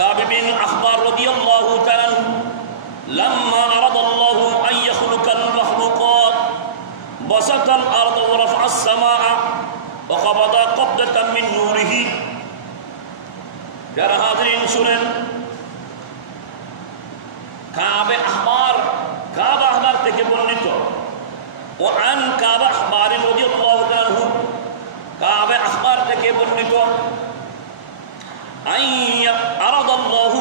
কাব বিন আখবার রাদিয়াল্লাহু তাআলা লাম্মা আরাদাল্লাহু আন ইয়াখলুকাল মাখলুকাত বাসাতাল আরদা ওয়া রাফআস সামাআ ওয়া ক্বাবাদা ক্বাবদাতাম মিন নূরিহি। যারা হাজিরিন শুনেন, কাব আহবার থেকে বর্ণিত ও আন কাব আহবার রাদিয়াল্লাহু তাআলা কাব আহবার থেকে বর্ণিত আরাদাল্লাহু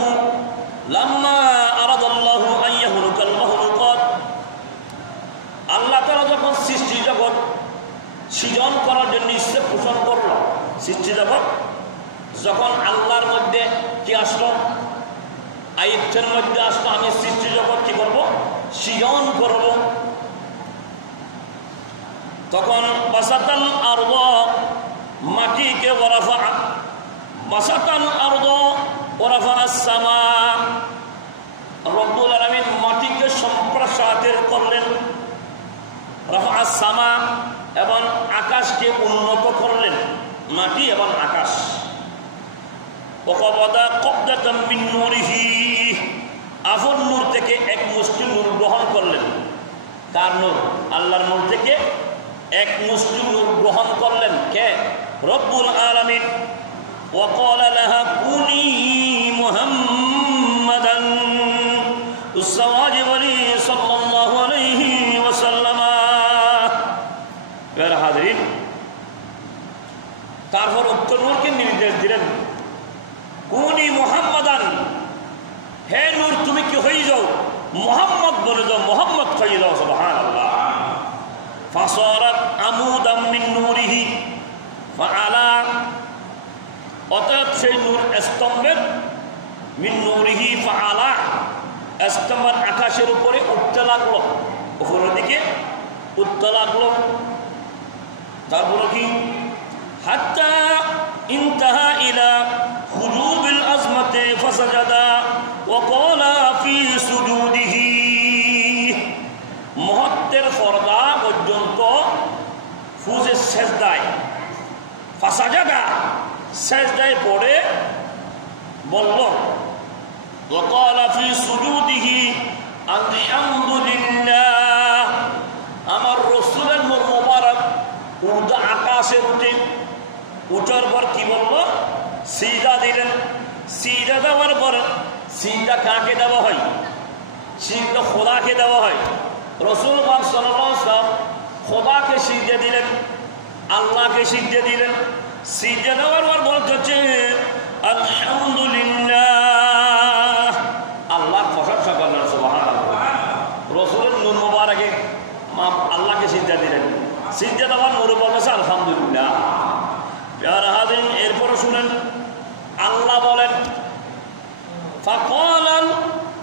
লাম্মা আরাদাল্লাহু আন ইয়াহলুকাল মাখলুকাত, আল্লাহ তাআলা যখন সৃষ্টি জগৎ সৃজন করার জন্য ইচ্ছা পোষণ করলো, সৃষ্টি জগৎ যখন আল্লাহর মধ্যে কি আসলো, আইচ্ছের মধ্যে আসলো, আমি সৃষ্টি জগৎ কি করব, সৃজন করব। তখন বাসাতাল আরদ, মাটিকে ওয়ারাফা বাসাতাল আরদ ওয়ারাফা আস-সামা, রব্বুল আলামিন মাটিকে সম্প্রসারিত করলেন, রাফা আস-সামা এবং আকাশকে উন্নত করলেন, মাটি এবং আকাশ। ওয়াকাবাদা ক্বাবদাতাম মিন নূরিহি, আপন নূর থেকে এক মুষ্টি নূর গ্রহণ করলেন। কার নূর? আল্লাহর নূর থেকে এক মুষ্টি নূর গ্রহণ করলেন কে? রব্বুল আলামিন। ওয়া ক্বালা লাহা কুনি মুহাম্মাদান উসওয়াজি সাল্লাল্লাহু আলাইহি ওয়াসাল্লাম। প্রিয় হাজিরিন, তারপর উক্ত নূরকে নির্দেশ দিলেন, কুনি মুহাম্মাদান, হে নূর তুমি কি হয়ে যাও, মুহাম্মদ বলে যাও, মুহাম্মদ হয়ে যাও। সুবহানাল্লাহ। ফাসারাত আমুদাম মিন নূরিহি ফাআলা, অতএব সেই নূর স্তম্ভের, মিন নূরিহি ফাআলা, স্তম্ভের আকাশের উপরে উঠতে লাগলো, উপরের দিকে উঠতে লাগলো। তারপরে কি? হাত্তা ইনতাহা ইলা খুজুবিল আজমাতি ফাসাজাদা ওয়া ক্বালা ফি সুজুদিহি, মহত্বের পর্দা পর্যন্ত ফুজে সেজদায়, ফাসাজাদা সেজদায় পড়ে বলল, ওয়া ক্বালা ফি সুজুদিহি আলহামদুলিল্লাহ। আমার রাসূলের নূর মোবারক উর্দু আকাশে উঠে, উঠার পর কি বলল? সিজদা দিলেন। সিজদা দেওয়ার পর, সিজদা কাকে দেওয়া হয়? সিজদা খোদাকে দেওয়া হয়। রাসূল পাক সাল্লাল্লাহু আলাইহি ওয়াসাল্লাম খোদাকে সিজদা দিলেন, আল্লাহকে সিজদা দিলেন। সিজদা দেওয়ার পর বলতে হচ্ছে আলহামদুলিল্লাহ, আল্লাহর প্রশংসা করলেন। সুবহানাল্লাহ। রাসূলের নূর মোবারকে আল্লাহকে সিজদা দিলেন, সিজদা দেওয়ার নূর বলতেছে আলহামদুলিল্লাহ। প্রিয় হাজিরিন, এরপরে শুনেন, আল্লাহ বলেন,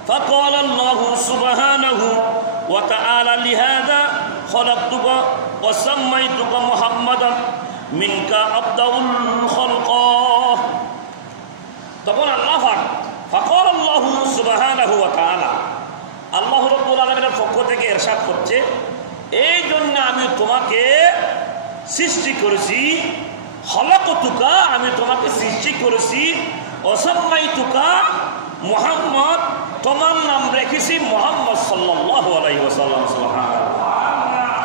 فقال الله سبحانه وتعالى لهذا خلقتك وسميتك محمدا منك أبدأ الخلق। তখন আল্লাহ فقال الله سبحانه وتعالى, আল্লাহ রাব্বুল আলামিনের পক্ষ থেকে ইরশাদ করছে, এই জন্য আমি তোমাকে সৃষ্টি করেছি, খলাকতুকা, আমি তোমাকে সৃষ্টি করেছি, ওয়াসাম্মাইতুকা মুহাম্মদ, তোমার নাম রেখেছি মুহাম্মদ সাল্লাল্লাহু আলাইহি ওয়াসাল্লাম। সুবহানাল্লাহ।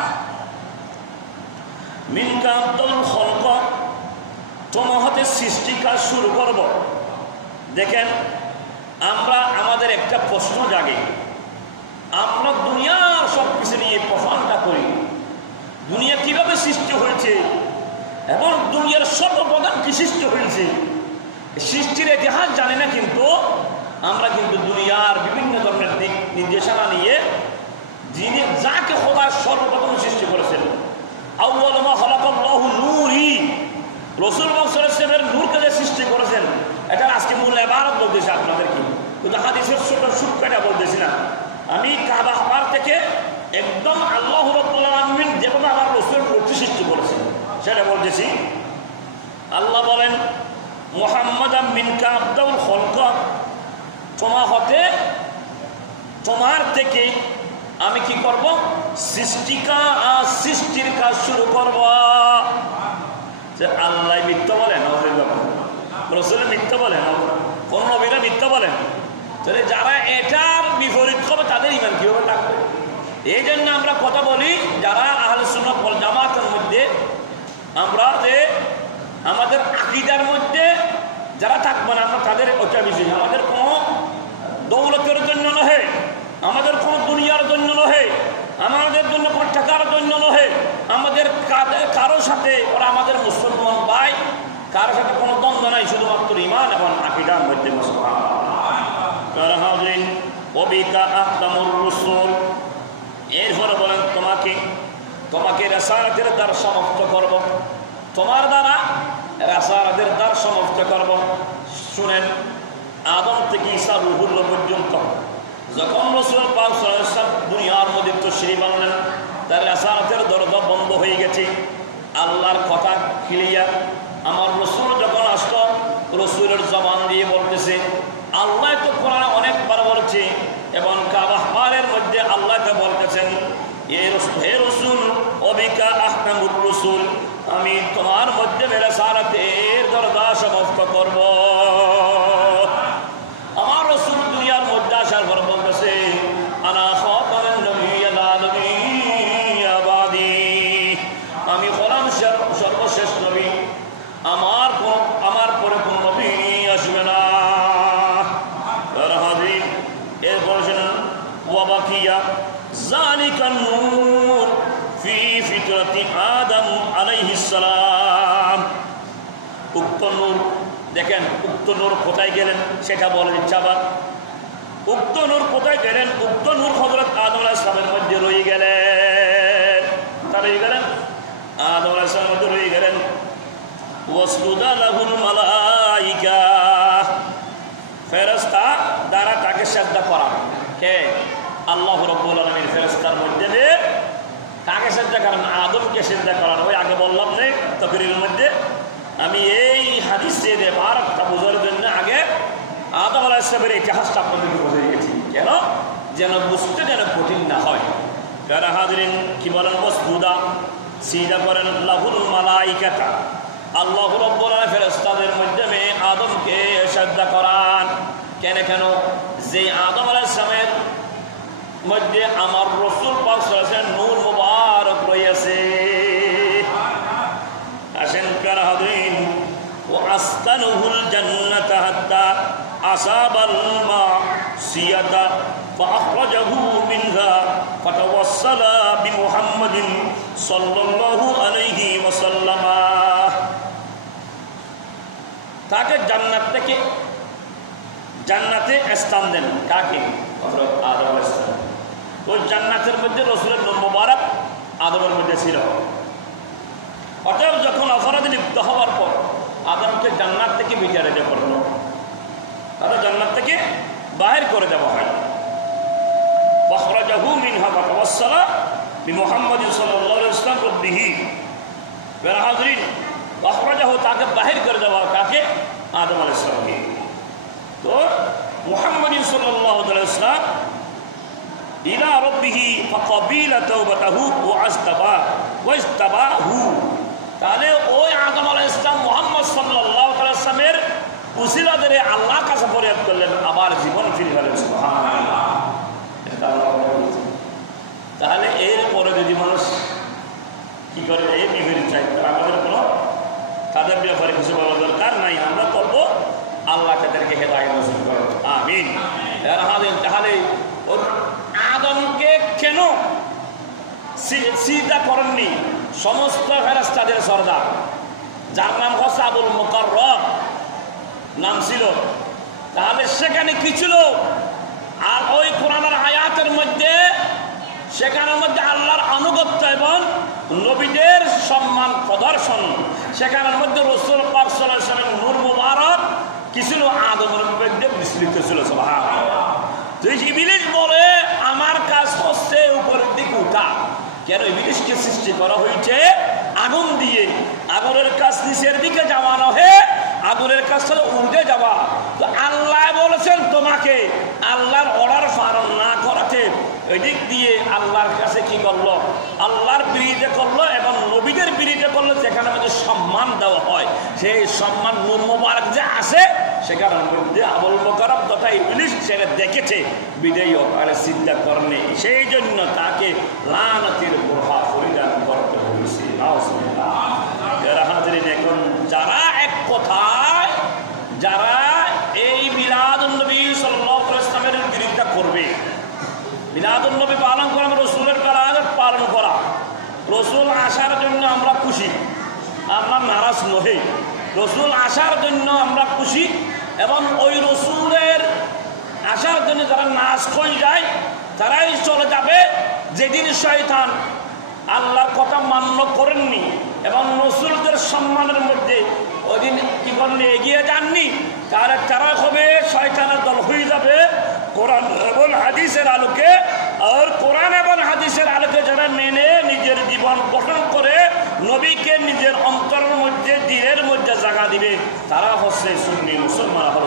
মিনকা আবদুল খলক, তোমার হাতে সৃষ্টি কাজ শুরু করব। দেখেন, আমরা আমাদের একটা প্রশ্ন জাগে, আমরা দুনিয়ার সব কিছু নিয়ে প্রশ্নটা করি, দুনিয়া কিভাবে সৃষ্টি হয়েছে এবং দুনিয়ার সর্বপ্রধান কি সৃষ্টি হয়েছে, সৃষ্টির ইতিহাস জানি না, কিন্তু আমরা কিন্তু দুনিয়ার বিভিন্ন ধরনের দিক নির্দেশনা নিয়ে যিনি যাকে খোদা সর্বপ্রথম সৃষ্টি করেছেন, আউয়াল মা খালাকাল্লাহু নূরি, রাসূল সাল্লাল্লাহু আলাইহি ওয়াসাল্লামের নূরকে যে সৃষ্টি করেছেন, এটা আজকে মূল ইবারত বলতেছি আপনাদেরকে, কিন্তু হাদিসের ছোট সুটকাটা বলতেছি না। আমি কাবা আহবার থেকে একদম আল্লাহ রাব্বুল আলামিন যেভাবে আমার রাসূলের মূর্তি সৃষ্টি করেছেন সেটা বলতেছি। আল্লাহ বলেন, মুহাম্মাদাম মিনকা আবদুল খলক, তোমার হতে, তোমার থেকে আমি কি করব? সৃষ্টির কাজ শুরু করব। যে আল্লাহ মিথ্যা বলেন, রাসূল মিথ্যা বলেন, কোন নবীরা মিথ্যা বলেন? তাহলে যারা এটার বিপরীত হবে তাদের ইমান কিভাবে থাকবে? এই জন্য আমরা কথা বলি যারা আহলে সুন্নাত ওয়াল জামাতের মধ্যে আমরা যে আমাদের আকীদার মধ্যে যারা থাকবে না আমরা তাদের ওটা বেশি, আমাদের কোনো দৌলতের জন্য নহে, আমাদের কোনো দুনিয়ার জন্য নহে, আমাদের জন্য কোনো টাকার জন্য নহে, আমাদের কারোর সাথে ওরা আমাদের মুসলমান ভাই, কারোর সাথে কোনো দ্বন্দ্ব নাই, শুধুমাত্র ইমান এবং আকীদার মধ্যে। এরপরে বলেন তোমাকে রাসালাতের দ্বার সমাপ্ত করব, তোমার দ্বারা রাসালাতের দ্বার সমাপ্ত করব। শুনেন, আদম থেকে ঈসা রূহুল্লাহ পর্যন্ত যখন রাসূল পাক সাল্লাল্লাহু আলাইহি ওয়াসাল্লাম দুনিয়ার মধ্যে তশরীফ আনলেন, তার রাসালাতের দরজা বন্ধ হয়ে গেছে। আল্লাহর কথা ক্লিয়ার। আমার রাসূল যখন আসতো রাসূলের জবান দিয়ে বলতেছে, আল্লাহ তো কোরআনে অনেকবার বলছে এবং কাবাহের মধ্যে আল্লাহ তা বলতেছেন, হে রাসূল অবিকা আহকামুর রাসূল, আমি তোমার মধ্যে রাসালাতের দরজা সমাপ্ত করব। আমার রাসূল দুনিয়ার মধ্যে আসার পর বলতেছে, আনা খাতামুন নবিয়্যিন লা নবিয়্যা বাদি, আমি হলাম সর্বশেষ নবী, আমার পরে কোন নবী আসবে না। এরপর শুনুন, ওয়া বাকিয়া যালিকান নূর ফি ফিতরাতি আদম আলাইহিস সালাম। উক্ত নূর, দেখেন উক্ত নূর কোথায় গেলেন সেটা বলে দিচ্ছে আবার। উক্ত নূর কোথায় গেলেন? উক্ত নূর হযরত আদম আলাইহিস সালামের মধ্যে রয়ে গেলেন। তার রয়ে গেলেন আদম আলাইহিস সালামের মধ্যে রয়ে গেলেন। ওয়াসজুদা লাহুল মালাইকা, ফেরেশতা দ্বারা তাকে সিজদা করা। কে? আল্লাহ রাব্বুল আলামিন ফেরেশতার মধ্যে কাকে সিজদা করেন? আদমকে সিজদা করান। ওই আগে বললাম নেই তাকরীরের মধ্যে, আমি এই হাদিসের ইবারতটা বোঝার জন্য আগে আদম আলাইহিস সালামের ইতিহাসটা আপনাদেরকে বুঝিয়ে দিয়েছি, কেন যেন বুঝতে যেন কঠিন না হয়। যারা হাজিরিন কি বলেন? ওয়াসজুদা, সিজদা করেন, লাহুল মালাইকাতা, আল্লাহ রাব্বুল আলামিন ফেরেশতাদের মাধ্যমে আদমকে সিজদা করান। কেন? যে আদম আলাইহিস সালামের মধ্যে আমার রাসূল পাক সাল্লাল্লাহু আলাইহি ওয়াসাল্লাম নূর মুবারক রয়েছে। আসেন প্যারা হাদিন, ও আসকানুহুল জান্নাতা হাত্তা আসাবাল মাসিয়াতা ফাআখরাজাহু মিনহা ফাতাওয়াসসালা বিমুহাম্মাদিন সাল্লাল্লাহু আলাইহি ওয়াসাল্লাম। তাকে জান্নাত থেকে জান্নাতে স্থান দেন। কাকে? হযরত আদম আলাইহিস সালাম। ওই জান্নাতের মধ্যে রাসূলের নূর মুবারক আদমের মধ্যে ছিল। অতএব যখন অপরাধে লিপ্ত হওয়ার পর আদমকে জান্নাত থেকে বিতাড়িত দেওয়া করলো, তাহলে জান্নাত থেকে বাহির করে দেওয়া হয়। ফাখরাজাহু মিনহা ফাতাওয়াসসালা বিমুহাম্মাদিন সাল্লাল্লাহু আলাইহি ওয়াসাল্লাম রাব্বিহি। ওয়া হাযরিন, ফাখরাজাহু, তাকে বাহির করে দেওয়া। কাকে? আদম আলাইহিস সালামকে। তো মুহাম্মাদিন সাল্লাল্লাহু আলাইহি ওয়াসাল্লাম ইলা রাব্বিহি ফাকাবিলা তাওবাতাহু ওয়া আজতাবাহু। তাহলে ওই আদম আলাইহিস সালাম মুহাম্মদ সাল্লাল্লাহু আলাইহি ওয়াসাল্লামের উসিলা ধরে আল্লাহর কাছে ফরিয়াদ করলেন, আবার জীবন ফিরে গেলেন। সুবহানাল্লাহ। তাহলে এরপরে যদি মানুষ কি করে এই বিপরীত চাই, আমাদের কোনো তাদের ব্যাপারে কিছু বলার দরকার নাই। আমরা বলবো আল্লাহ তাদেরকে হেদায়েত নসিব করুন, আমিন। তাহলে আদমকে কেন সিজদা করেননি সমস্ত ফেরেশতাদের সরদার, যার নাম হচ্ছে আবুল মুকাররম নাম ছিল? তাহলে সেখানে কি ছিল? আর ওই কোরআনের আয়াতের মধ্যে সেখানের মধ্যে আল্লাহর আনুগত্য এবং নবীদের সম্মান প্রদর্শন, সেখানের মধ্যে রাসূল পাক সাল্লাল্লাহু আলাইহি ওয়াসাল্লামের নূর মুবারক কি ছিল? আদমের মধ্যে বিস্তৃত ছিল। সুবহানাল্লাহ। ইবলিস বলে আমার কাজ হচ্ছে উপরের দিকে উঠা। কেন? ইবলিসকে সৃষ্টি করা হয়েছে আগুন দিয়ে। আগুনের কাজ নিচের দিকে যাওয়া নহে, আগুনের কাজ হলো উঠে যাওয়া। তো আল্লাহ বলেছেন তোমাকে আল্লাহর অর্ডার পালন না করাতে এদিক দিয়ে আল্লাহর কাছে কি করলো? আল্লাহর বিরুদ্ধে করলো এবং নবীদের বিরুদ্ধে করলো। যেখানে আমাদের সম্মান দেওয়া হয়, সেই সম্মান নূর মুবারক যে আছে সেখানের মধ্যে আবুল বকর তথা ইবলিস সেটা দেখেছে, বিদায় অকালে চিন্তা করেনি, সেই জন্য তাকে লানতের বোরহা পরিধান করতে হয়েছে। এখন যারা এক কথায় যারা এই মিলাদুন নবী সাল্লাল্লাহু আলাইহি ওয়াসাল্লামের বিরোধিতা করবে, মিলাদুন নবী পালন করা রসুলের মিলাদ পালন করা, রসুল আসার জন্য আমরা খুশি, আমরা নারাজ নহে, রসুল আসার জন্য আমরা খুশি, এবং ওই রসুলের আসার জন্য যারা নাচ হয়ে যায় তারাই চলে যাবে যেদিন শয়তান আল্লাহর কথা মান্য করেননি এবং রসুলদের সম্মানের মধ্যে ওই দিন কি করলে এগিয়ে যাননি, তারা হবে শয়তানের দল হয়ে যাবে কোরআন এবং হাদিসের আলোকে। আর কোরআন এবং হাদিসের আলোকে যারা মেনে নিজের জীবন গঠন করে নবীকে নিজের অন্তরের মধ্যে দিলের মধ্যে জায়গা দিবে, তারা হচ্ছে সুন্নি মুসলমান, হল